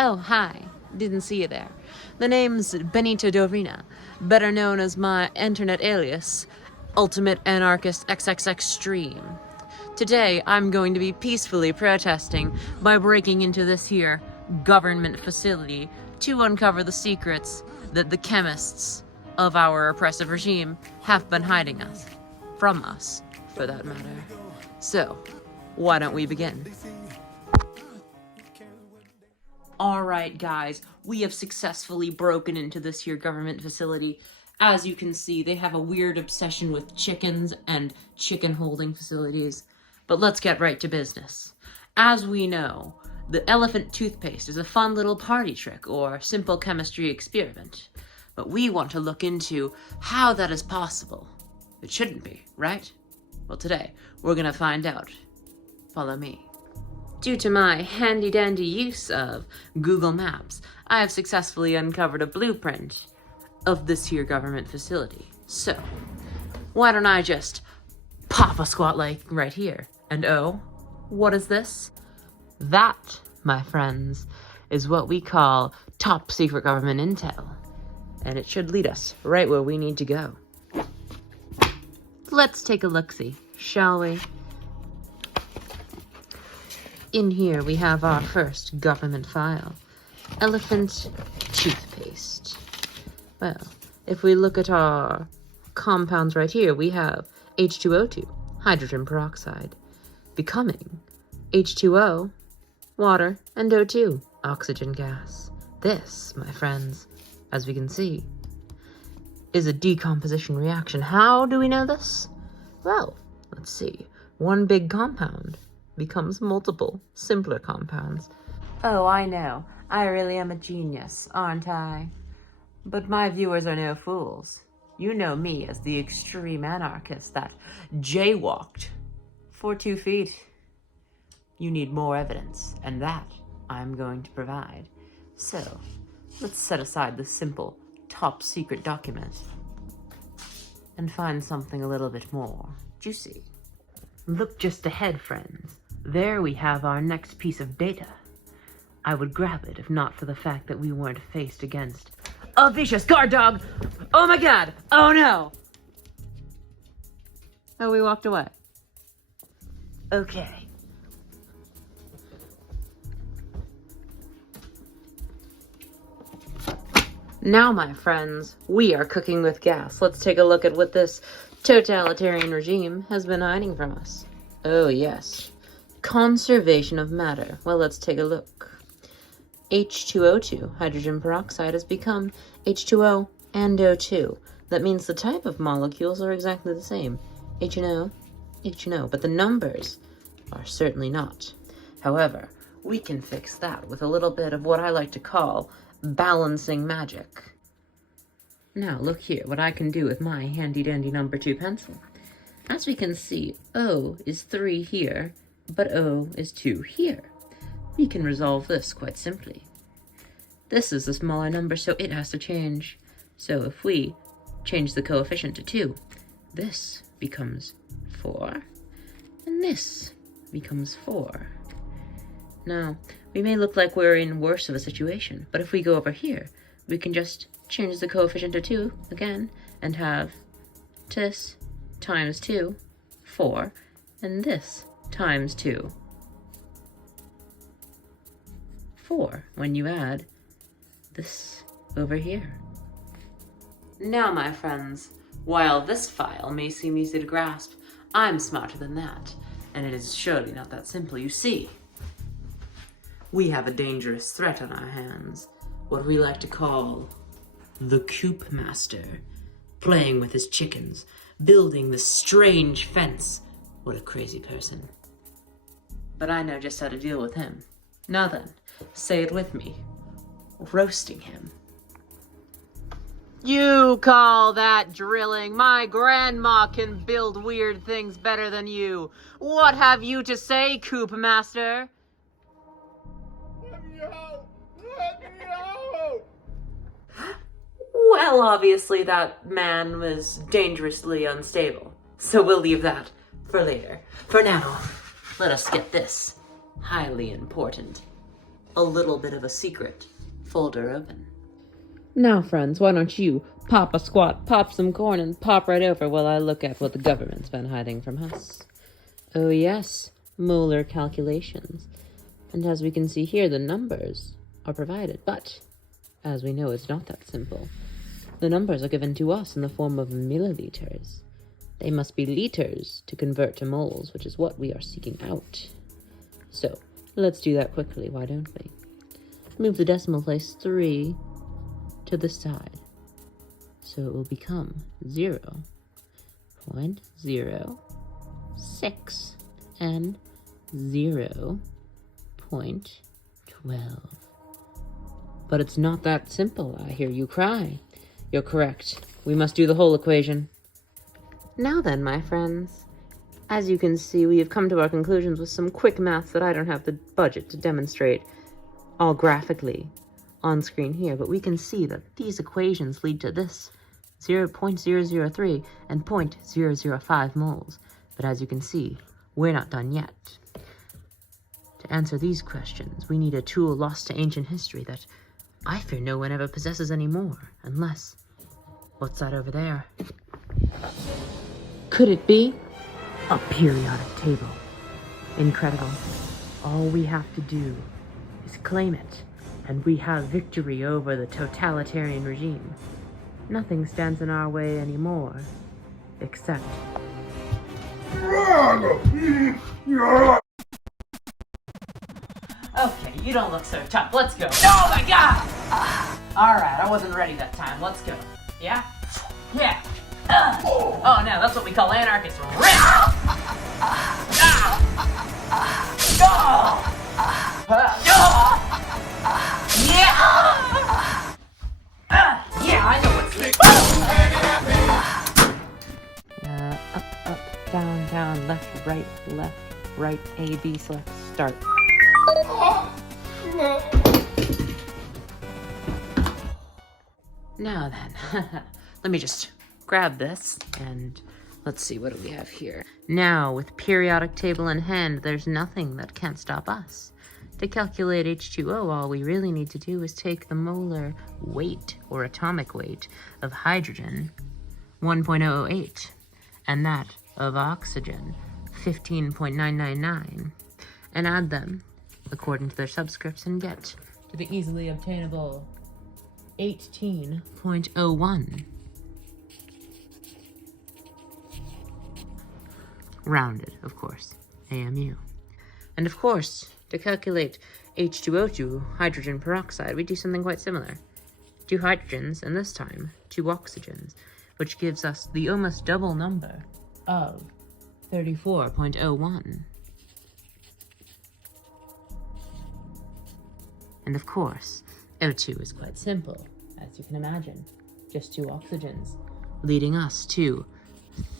Oh, hi. Didn't see you there. The name's Benito Dorina, better known as my internet alias, Ultimate Anarchist XXX Stream. Today, I'm going to be peacefully protesting by breaking into this here government facility to uncover the secrets that the chemists of our oppressive regime have been hiding us. From us, for that matter. So, why don't we begin? Alright guys, we have successfully broken into this here government facility. As you can see, they have a weird obsession with chickens and chicken holding facilities. But let's get right to business. As we know, the elephant toothpaste is a fun little party trick or simple chemistry experiment. But we want to look into how that is possible. It shouldn't be, right? Well, today, we're gonna find out. Follow me. Due to my handy-dandy use of Google Maps, I have successfully uncovered a blueprint of this here government facility. So, why don't I just pop a squat like right here? And oh, what is this? That, my friends, is what we call top secret government intel. And it should lead us right where we need to go. Let's take a look-see, shall we? In here, we have our first government file, elephant toothpaste. Well, if we look at our compounds right here, we have H2O2, hydrogen peroxide, becoming H2O, water, and O2, oxygen gas. This, my friends, as we can see, is a decomposition reaction. How do we know this? Well, let's see. One big compound becomes multiple, simpler compounds. Oh, I know. I really am a genius, aren't I? But my viewers are no fools. You know me as the extreme anarchist that jaywalked for 2 feet. You need more evidence, and that I'm going to provide. So, let's set aside the simple, top-secret document and find something a little bit more juicy. Look just ahead, friends. There we have our next piece of data. I would grab it if not for the fact that we weren't faced against a vicious guard dog! Oh my god! Oh no! Oh, we walked away. Okay. Now, my friends, we are cooking with gas. Let's take a look at what this totalitarian regime has been hiding from us. Oh, yes. Conservation of matter. Well, let's take a look. H2O2, hydrogen peroxide, has become H2O and O2. That means the type of molecules are exactly the same. H and O, H and O, but the numbers are certainly not. However, we can fix that with a little bit of what I like to call balancing magic. Now, look here, what I can do with my handy-dandy number 2 pencil. As we can see, O is 3 here, but O is 2 here. We can resolve this quite simply. This is a smaller number, so it has to change. So if we change the coefficient to 2, this becomes 4, and this becomes 4. Now, we may look like we're in worse of a situation, but if we go over here, we can just change the coefficient to 2 again, and have this times 2, 4, and this times 2, 4, when you add this over here. Now, my friends, while this file may seem easy to grasp, I'm smarter than that, and it is surely not that simple. You see, we have a dangerous threat on our hands, what we like to call the Coop Master, playing with his chickens, building this strange fence. What a crazy person. But I know just how to deal with him. Now then, say it with me. Roasting him. You call that drilling? My grandma can build weird things better than you. What have you to say, Coop Master? Let me out! Let me out! Well, obviously that man was dangerously unstable, so we'll leave that for later. For now, let us get this highly important a little bit of a secret folder open. Now, friends, why don't you pop a squat, pop some corn, and pop right over while I look at what the government's been hiding from us. Oh yes, molar calculations. And as we can see here, the numbers are provided, but as we know, it's not that simple. The numbers are given to us in the form of milliliters. They must be liters to convert to moles, which is what we are seeking out. So, let's do that quickly, why don't we? Move the decimal place 3 to the side. So it will become 0.06 and 0.12. But it's not that simple, I hear you cry. You're correct. We must do the whole equation. Now then, my friends, as you can see, we have come to our conclusions with some quick maths that I don't have the budget to demonstrate all graphically on screen here, but we can see that these equations lead to this 0.003 and 0.005 moles. But as you can see, we're not done yet. To answer these questions, we need a tool lost to ancient history that I fear no one ever possesses anymore, unless... What's that over there? Could it be a periodic table? Incredible. All we have to do is claim it, and we have victory over the totalitarian regime. Nothing stands in our way anymore, except... Okay, you don't look so tough. Let's go. Oh my god! Alright, I wasn't ready that time. Let's go. Yeah? Yeah. Oh no, that's what we call anarchist rip! Yeah, I know what's up, down, down, left, right, A, B, select, start. Now then, let me just grab this and let's see, what do we have here? Now, with periodic table in hand, there's nothing that can't stop us. To calculate H2O, all we really need to do is take the molar weight, or atomic weight, of hydrogen, 1.008, and that of oxygen, 15.999, and add them according to their subscripts and get to the easily obtainable 18.01. Rounded, of course, AMU. And of course, to calculate H2O2, hydrogen peroxide, we do something quite similar. 2 hydrogens, and this time 2 oxygens, which gives us the almost double number of 34.01. And of course, O2 is quite simple, as you can imagine. Just 2 oxygens, leading us to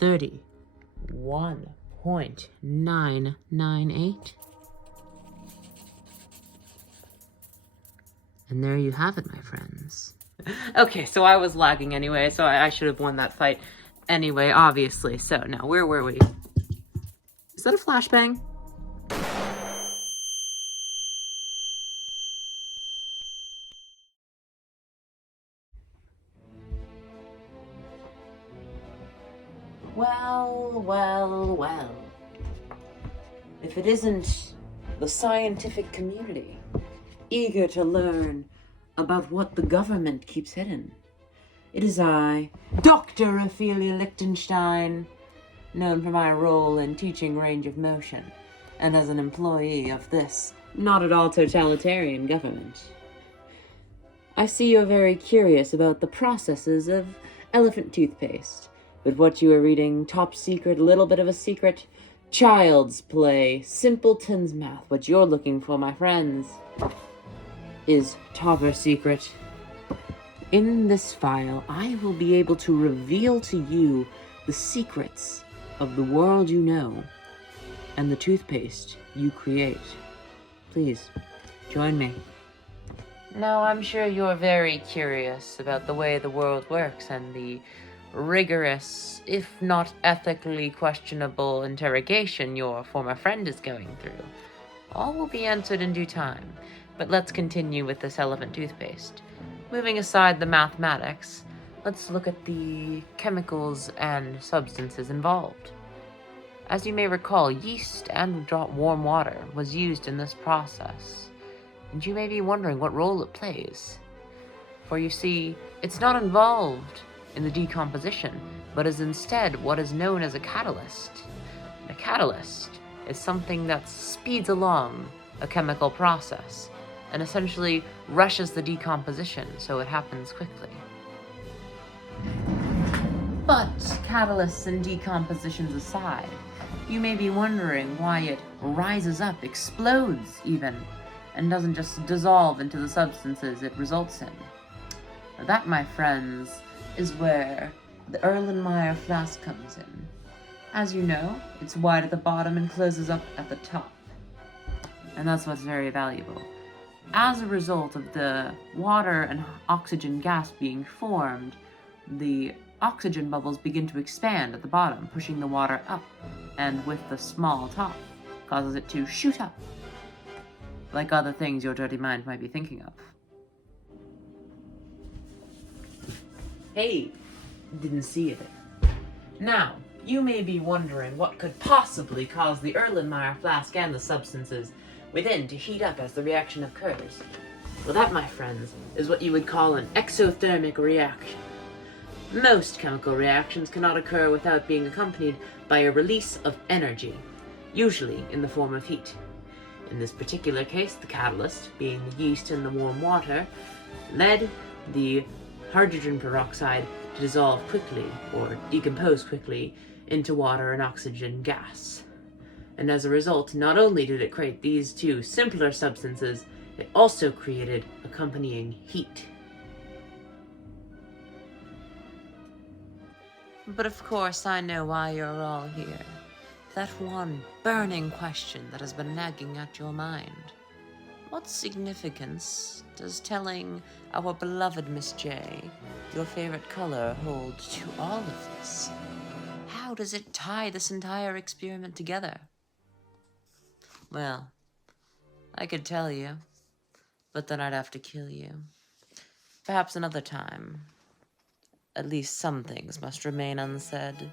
31.998. And there you have it, my friends. Okay, so I was lagging anyway, so I should have won that fight anyway, obviously. So, now, where were we? Is that a flashbang? Well. If it isn't the scientific community, eager to learn about what the government keeps hidden, it is I, Dr. Ophelia Lichtenstein, known for my role in teaching range of motion, and as an employee of this not at all totalitarian government. I see you're very curious about the processes of elephant toothpaste. But what you are reading, top secret, little bit of a secret, child's play, simpleton's math. What you're looking for, my friends, is topper secret. In this file, I will be able to reveal to you the secrets of the world you know and the toothpaste you create. Please, join me. Now, I'm sure you're very curious about the way the world works and the rigorous, if not ethically questionable interrogation your former friend is going through. All will be answered in due time. But let's continue with this elephant toothpaste. Moving aside the mathematics, let's look at the chemicals and substances involved. As you may recall, yeast and warm water was used in this process, and you may be wondering what role it plays. For you see, it's not involved in the decomposition, but is instead what is known as a catalyst. And a catalyst is something that speeds along a chemical process and essentially rushes the decomposition so it happens quickly. But catalysts and decompositions aside, you may be wondering why it rises up, explodes even, and doesn't just dissolve into the substances it results in. Now that, my friends, is where the Erlenmeyer flask comes in. As you know, it's wide at the bottom and closes up at the top. And that's what's very valuable. As a result of the water and oxygen gas being formed, the oxygen bubbles begin to expand at the bottom, pushing the water up, and with the small top, causes it to shoot up, like other things your dirty mind might be thinking of. Hey, didn't see it. Now, you may be wondering what could possibly cause the Erlenmeyer flask and the substances within to heat up as the reaction occurs. Well, that, my friends, is what you would call an exothermic reaction. Most chemical reactions cannot occur without being accompanied by a release of energy, usually in the form of heat. In this particular case, the catalyst, being the yeast and the warm water, led the hydrogen peroxide to dissolve quickly, or decompose quickly, into water and oxygen gas. And as a result, not only did it create these two simpler substances, it also created accompanying heat. But of course, I know why you're all here. That one burning question that has been nagging at your mind. What significance does telling our beloved Miss J your favorite color hold to all of this? How does it tie this entire experiment together? Well, I could tell you, but then I'd have to kill you. Perhaps another time. At least some things must remain unsaid.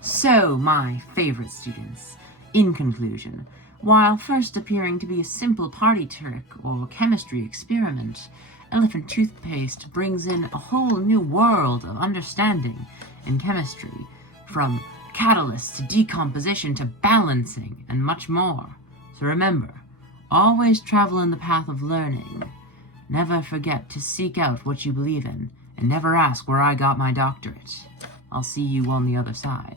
So, my favorite students, in conclusion, while first appearing to be a simple party trick or chemistry experiment, elephant toothpaste brings in a whole new world of understanding in chemistry, from catalysts to decomposition to balancing and much more. So remember, always travel in the path of learning. Never forget to seek out what you believe in, and never ask where I got my doctorate. I'll see you on the other side.